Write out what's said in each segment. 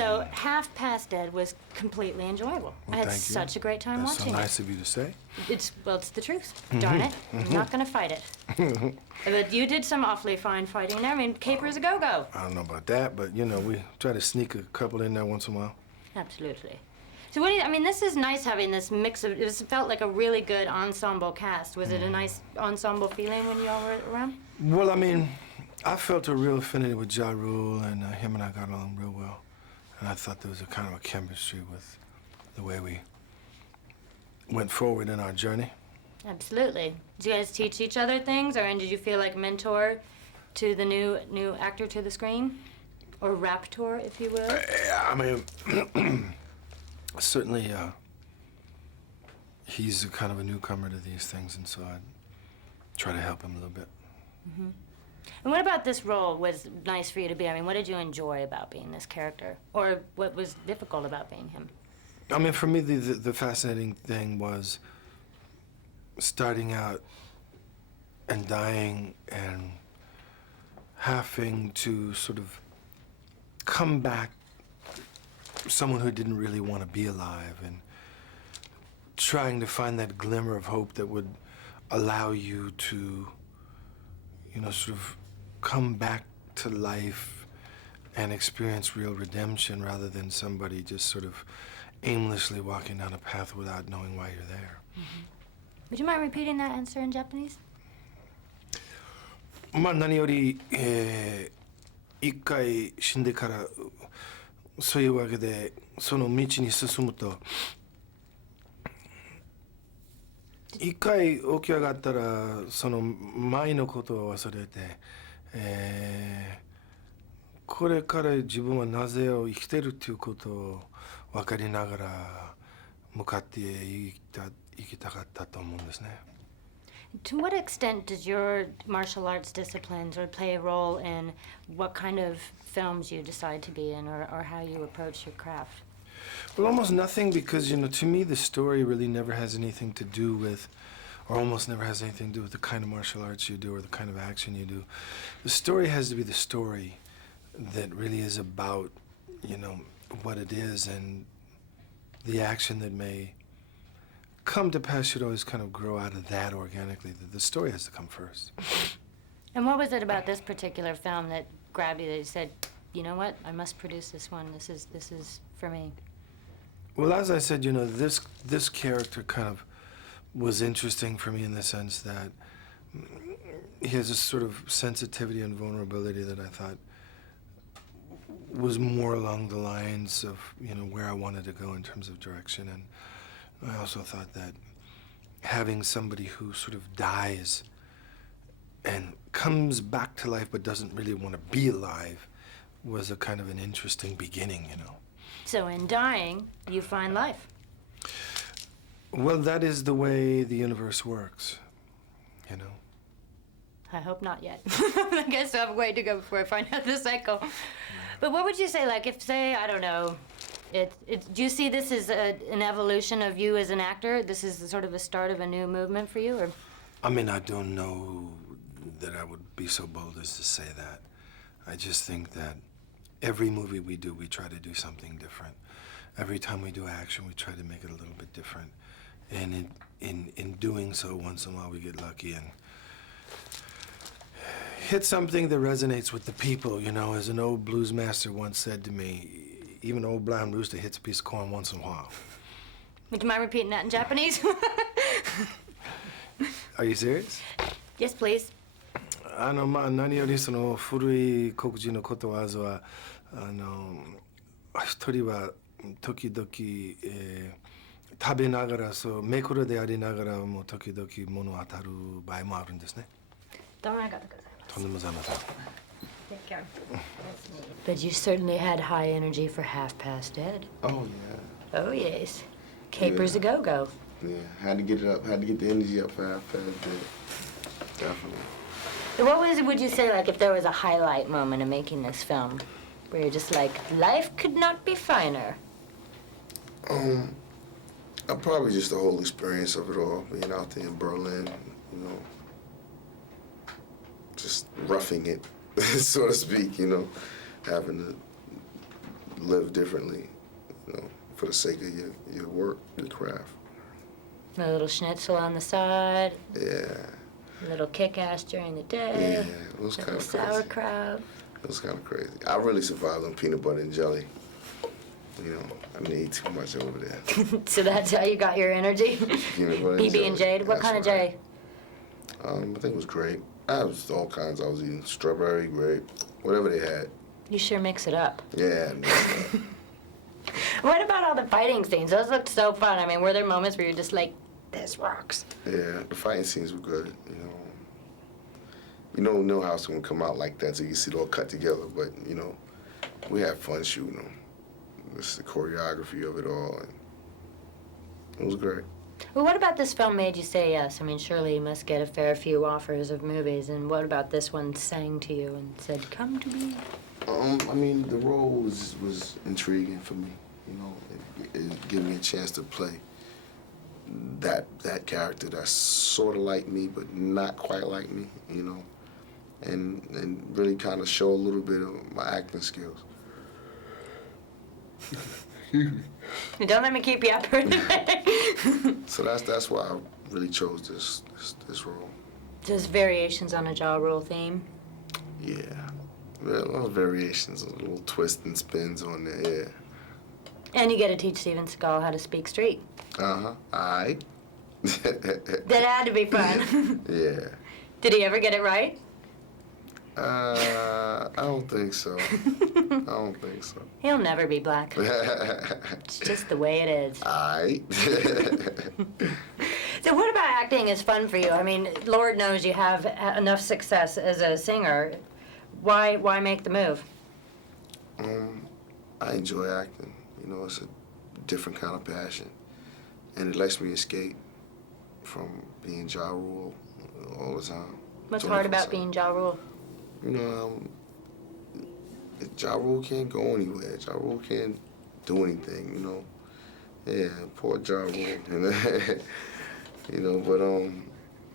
So Half Past Dead was completely enjoyable. Well, I had thank you. such a great time That's watching so nice of you to say. It's the truth. Darn it. I'm not going to fight it. But you did some awfully fine fighting there. I mean, capers a go-go. I don't know about that, but, you know, we try to sneak a couple in there once in a while. Absolutely. So what do you, I mean, this is nice having this mix of, it felt like a really good ensemble cast. Was it a nice ensemble feeling when you all were around? Well, I mean, I felt a real affinity with Ja Rule, and him and I got along real well. And I thought there was a kind of a chemistry with the way we went forward in our journey. Absolutely. Did you guys teach each other things, or and did you feel like mentor to the new actor to the screen? Or raptor, if you will? I mean, certainly, he's a kind of a newcomer to these things, and so I try to help him a little bit. Mm-hmm. And what about this role was nice for you to be? I mean, what did you enjoy about being this character? Or what was difficult about being him? I mean, for me, the fascinating thing was starting out and dying and having to sort of come back someone who didn't really want to be alive, and trying to find that glimmer of hope that would allow you to, you know, sort of come back to life and experience real redemption rather than somebody just sort of aimlessly walking down a path without knowing why you're there. Mm-hmm. Would you mind repeating that answer in Japanese? まあ何より、一回死んでからそういうわけでその道に進むと一回起き上がったらその前のことを忘れて、これから自分はなぜを生きてるっていうことを分かりながら向かって生きたかったと思うんですね。To what extent does your martial arts disciplines or play a role in what kind of films you decide to be in, or how you approach your craft? Well, almost nothing, because, you know, to me the story really never has anything to do with, or almost never has anything to do with the kind of martial arts you do or the kind of action you do. The story has to be the story that really is about, you know, what it is, and the action that may come to pass should always kind of grow out of that organically. The story has to come first. And what was it about this particular film that grabbed you, that you said, you know what, I must produce this one, this is for me? Well, as I said, you know, this character kind of was interesting for me in the sense that he has a sort of sensitivity and vulnerability that I thought was more along the lines of, you know, where I wanted to go in terms of direction. And I also thought that having somebody who sort of dies and comes back to life but doesn't really want to be alive was a kind of an interesting beginning, you know. So in dying, you find life. Well, that is the way the universe works, you know. I hope not yet. I guess I have a way to go before I find out the cycle. But what would you say, like, if, say, I don't know, do you see this as an evolution of you as an actor? This is sort of a start of a new movement for you, or? I mean, I don't know that I would be so bold as to say that. I just think that every movie we do, we try to do something different. Every time we do action, we try to make it a little bit different. And in doing so, once in a while, we get lucky and hit something that resonates with the people, you know. As an old blues master once said to me, even an old blind rooster hits a piece of corn once in a while. Would you mind repeating that in Japanese? Are you serious? Yes, please. まあ何よりその古い黒人のことわざは一人は時々、食べながらそうめくるでありながらも時々物当たる場合もあるんですね。どうもありがとうございます。とんでもございません。Take care. But you certainly had high energy for Half Past Dead. Oh, yeah. Oh, yes. Capers a go-go. Yeah, had to get it up, had to get the energy up for Half Past Dead. Definitely. What would you say, like, if there was a highlight moment in making this film, where you're just like, life could not be finer? Probably just the whole experience of it all, being out there in Berlin, you know, just roughing it, so to speak, you know, having to live differently, you know, for the sake of your work, your craft. A little schnitzel on the side. Yeah. A little kick-ass during the day. Yeah, it was kind of crazy. Sauerkraut. It was kind of crazy. I really survived on peanut butter and jelly. You know, I didn't eat too much over there. So that's how you got your energy? Peanut butter and PB and J. What That's kind of right. J? I think it was grape. I was all kinds. I was eating strawberry, grape, whatever they had. You sure mix it up. Yeah. No, What about all the fighting scenes? Those looked so fun. I mean, were there moments where you're just like, this rocks? yeah, the fighting scenes were good. You know, no house wouldn't come out like that, so you see it all cut together. But you know, we had fun shooting them. Just the choreography of it all, and it was great. Well, what about this film made you say yes? I mean, surely you must get a fair few offers of movies. And what about this one sang to you and said, come to me? I mean, the role was intriguing for me. You know, it gave me a chance to play that character that's sort of like me, but not quite like me. You know, and really kind of show a little bit of my acting skills. Don't let me keep you up for a minute. So that's why I really chose this role. Just variations on a jaw rule theme. Yeah, well, those variations, little twists and spins on there. Yeah. And you get to teach Steven Seagal how to speak street. All right. That had to be fun. Yeah. Did he ever get it right? I don't think so. I don't think so. He'll never be black. It's just the way it is. Aight. So what about acting is fun for you? I mean, Lord knows you have enough success as a singer. Why make the move? I enjoy acting. You know, it's a different kind of passion. And it lets me escape from being Ja Rule all the time. What's hard about being Ja Rule? You know, Ja Rule can't go anywhere. Ja Rule can't do anything, you know. Yeah, poor Ja Rule. You know, but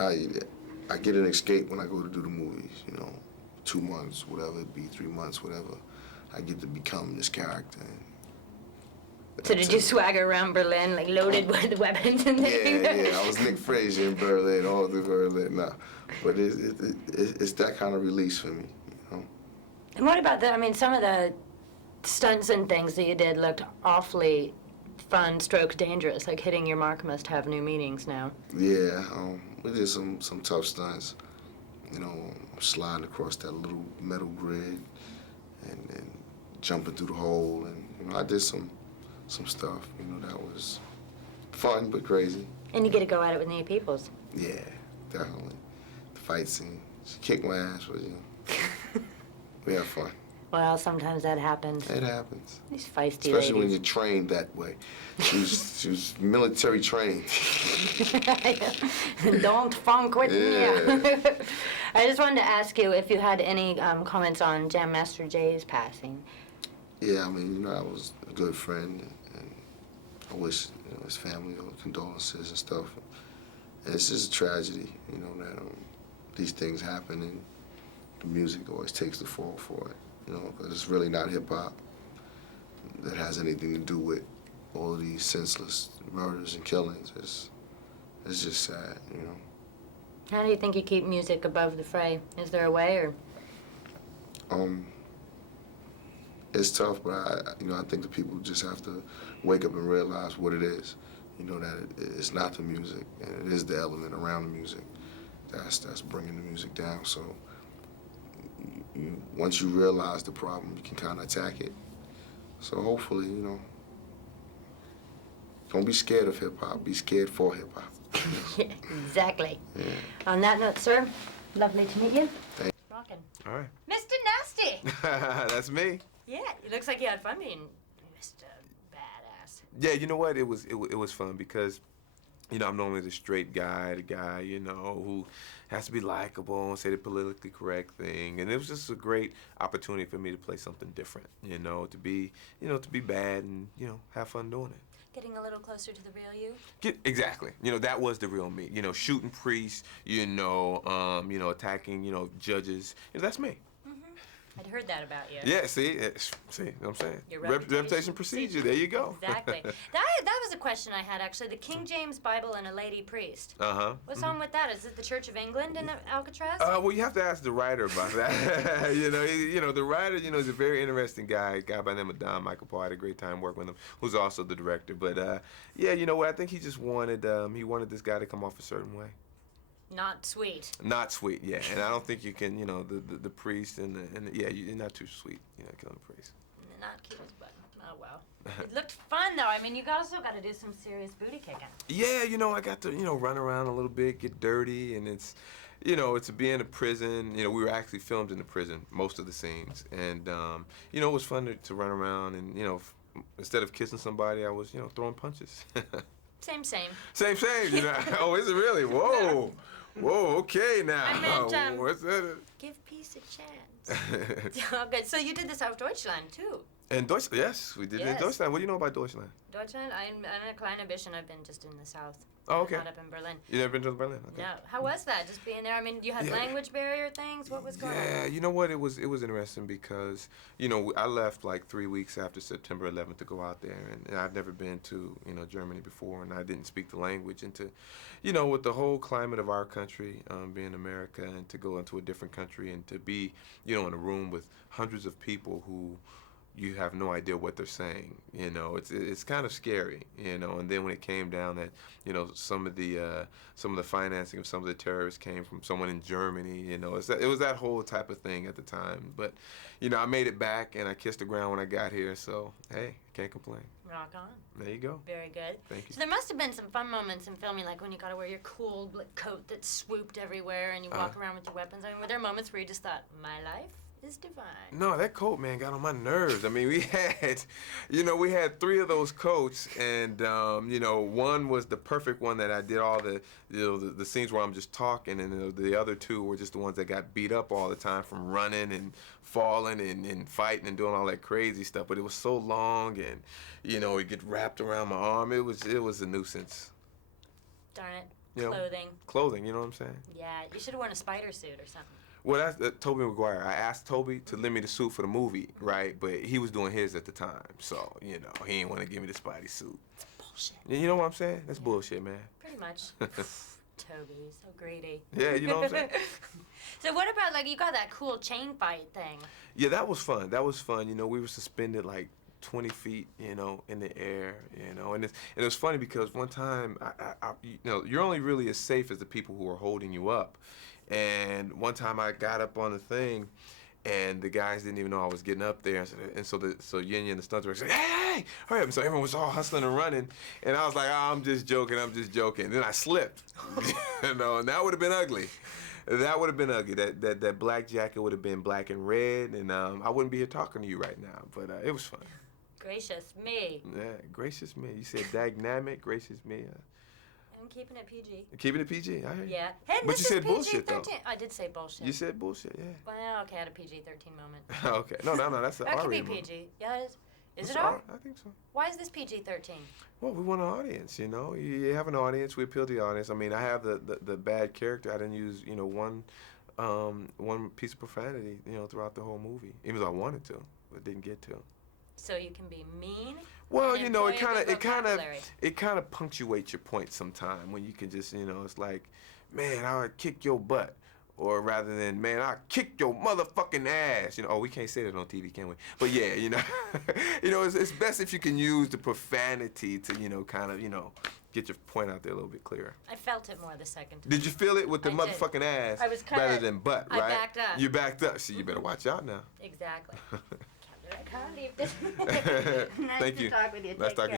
I get an escape when I go to do the movies, you know. 2 months, whatever it be, 3 months, whatever. I get to become this character. So did you swagger around Berlin, like loaded with weapons and things? Yeah, I was Nick Frazier in Berlin, all through Berlin. No, but it's that kind of release for me, you know. And what about I mean, some of the stunts and things that you did looked awfully fun, stroke dangerous. Like hitting your mark must have new meanings now. Yeah, we did some tough stunts. You know, sliding across that little metal grid and jumping through the hole, and you know, I did some stuff, you know, that was fun but crazy. And you get to go at it with new peoples. Yeah, definitely. The fight scene, she kicked my ass, but you know, we have fun. Well, sometimes that happens. It happens. These feisty Especially when ladies. you're trained that way. She was military trained. Don't funk with Yeah. me. I just wanted to ask you if you had any comments on Jam Master Jay's passing. Yeah, I mean, you know, I was a good friend, and I wish, you know, his family condolences and stuff. And it's just a tragedy, you know, that these things happen, and the music always takes the fall for it, you know, because it's really not hip-hop that has anything to do with all of these senseless murders and killings. It's just sad, you know. How do you think you keep music above the fray? Is there a way, or? It's tough, but I think the people just have to wake up and realize what it is. You know, that it's not the music, and it is the element around the music that's bringing the music down. So once you realize the problem, you can kind of attack it. So hopefully, you know, don't be scared of hip-hop. Be scared for hip-hop. Yeah, exactly. Yeah. On that note, sir, lovely to meet you. Thank Rockin'. All right. Mr. Nasty! That's me. Yeah, it looks like you had fun being Mr. Badass. Yeah, you know what? It was fun because, you know, I'm normally the straight guy, you know, who has to be likable and say the politically correct thing. And it was just a great opportunity for me to play something different, you know, to be bad and, you know, have fun doing it. Getting a little closer to the real you? Exactly. You know, that was the real me. You know, shooting priests, attacking, judges. You know, that's me. I'd heard that about you. Yeah, see what I'm saying? Your Reputation procedure, there you go. Exactly. That was a question I had, actually. The King James Bible and a lady priest. Uh-huh. What's on with that? Is it the Church of England in Alcatraz? Well, you have to ask the writer about that. The writer, is a very interesting guy. A guy by the name of Don Michael Paul. I had a great time working with him, who's also the director. But, yeah, you know what? I think he just wanted, this guy to come off a certain way. Not sweet. Not sweet, yeah. And I don't think you can, the priest and you're not too sweet, killing the priest. Not cute as button. Oh, well. It looked fun, though. I mean, you also got to do some serious booty kicking. Yeah, I got to, run around a little bit, get dirty, and it's being in a prison. We were actually filmed in the prison, most of the scenes. And, it was fun to run around and, instead of kissing somebody, I was, throwing punches. Same. Same. Oh, is it really? Whoa. Whoa, okay now. I meant, what's that? Give peace a chance. Okay, so you did this auf Deutschland, too. And Deutschland, yes, we did it in Deutschland. What do you know about Deutschland? Deutschland? I'm a kleine bisschen. I've been just in the south. Oh, okay. Not up in Berlin. You never been to Berlin? Okay. No. How was that, just being there? I mean, you had language barrier things? What was going on? Yeah, you know what? It was interesting because, I left like 3 weeks after September 11th to go out there. And I'd never been to, Germany before, and I didn't speak the language. And to, with the whole climate of our country, being America, and to go into a different country and to be, in a room with hundreds of people who you have no idea what they're saying. It's kind of scary. And then when it came down that, some of the financing of some of the terrorists came from someone in Germany. It was that whole type of thing at the time. But, I made it back and I kissed the ground when I got here. So hey, can't complain. Rock on. There you go. Very good. Thank you. So there must have been some fun moments in filming, like when you got to wear your cool coat that swooped everywhere and you walk around with your weapons. I mean, were there moments where you just thought, my life is divine? No, that coat, man, got on my nerves. I mean, we had 3 of those coats, and one was the perfect one that I did all the scenes where I'm just talking, and the other 2 were just the ones that got beat up all the time from running and falling and fighting and doing all that crazy stuff. But it was so long, and it get wrapped around my arm. It was a nuisance. Darn it. Clothing. Clothing, you know what I'm saying? Yeah, you should have worn a spider suit or something. Well, that's Tobey Maguire. I asked Tobey to lend me the suit for the movie, right? But he was doing his at the time, so he didn't want to give me the Spidey suit. It's bullshit. You know what I'm saying? That's bullshit, man. Pretty much. Toby, so greedy. Yeah, you know what I'm saying? So what about, like, you got that cool chain fight thing? Yeah, that was fun. We were suspended like 20 feet, in the air, and it was funny because one time, you're only really as safe as the people who are holding you up. And one time I got up on the thing, and the guys didn't even know I was getting up there. And so Yin Yin, the stunt director, said, hey, hurry up. And so everyone was all hustling and running. And I was like, oh, I'm just joking. Then I slipped. And that would have been ugly. That would have been ugly. That black jacket would have been black and red, and I wouldn't be here talking to you right now. But it was fun. Gracious me. Yeah, gracious me. You said dynamic, gracious me. I'm keeping it PG. Keeping it PG? I hear you. Yeah. Hey, but you said bullshit, though. I did say bullshit. You said bullshit, yeah. Well, okay, I had a PG-13 moment. Okay. No, that's the R could be rated PG. movie. Yeah, it is. Is it R? I think so. Why is this PG-13? Well, we want an audience, You have an audience, we appeal to the audience. I mean, I have the bad character. I didn't use, one piece of profanity, throughout the whole movie. Even though I wanted to, but didn't get to. So you can be mean? Well, it kind of punctuates your point sometime when you can just, it's like, man, I would kick your butt. Or rather than, man, I'll kick your motherfucking ass. We can't say that on TV, can we? But yeah, it's best if you can use the profanity to, kind of, get your point out there a little bit clearer. I felt it more the second time. Did you feel it with the motherfucking ass rather than butt, right? I backed up. You backed up. See, you better watch out now. Exactly. I can't leave this. Thank you. Nice to talk with you. Nice Take care.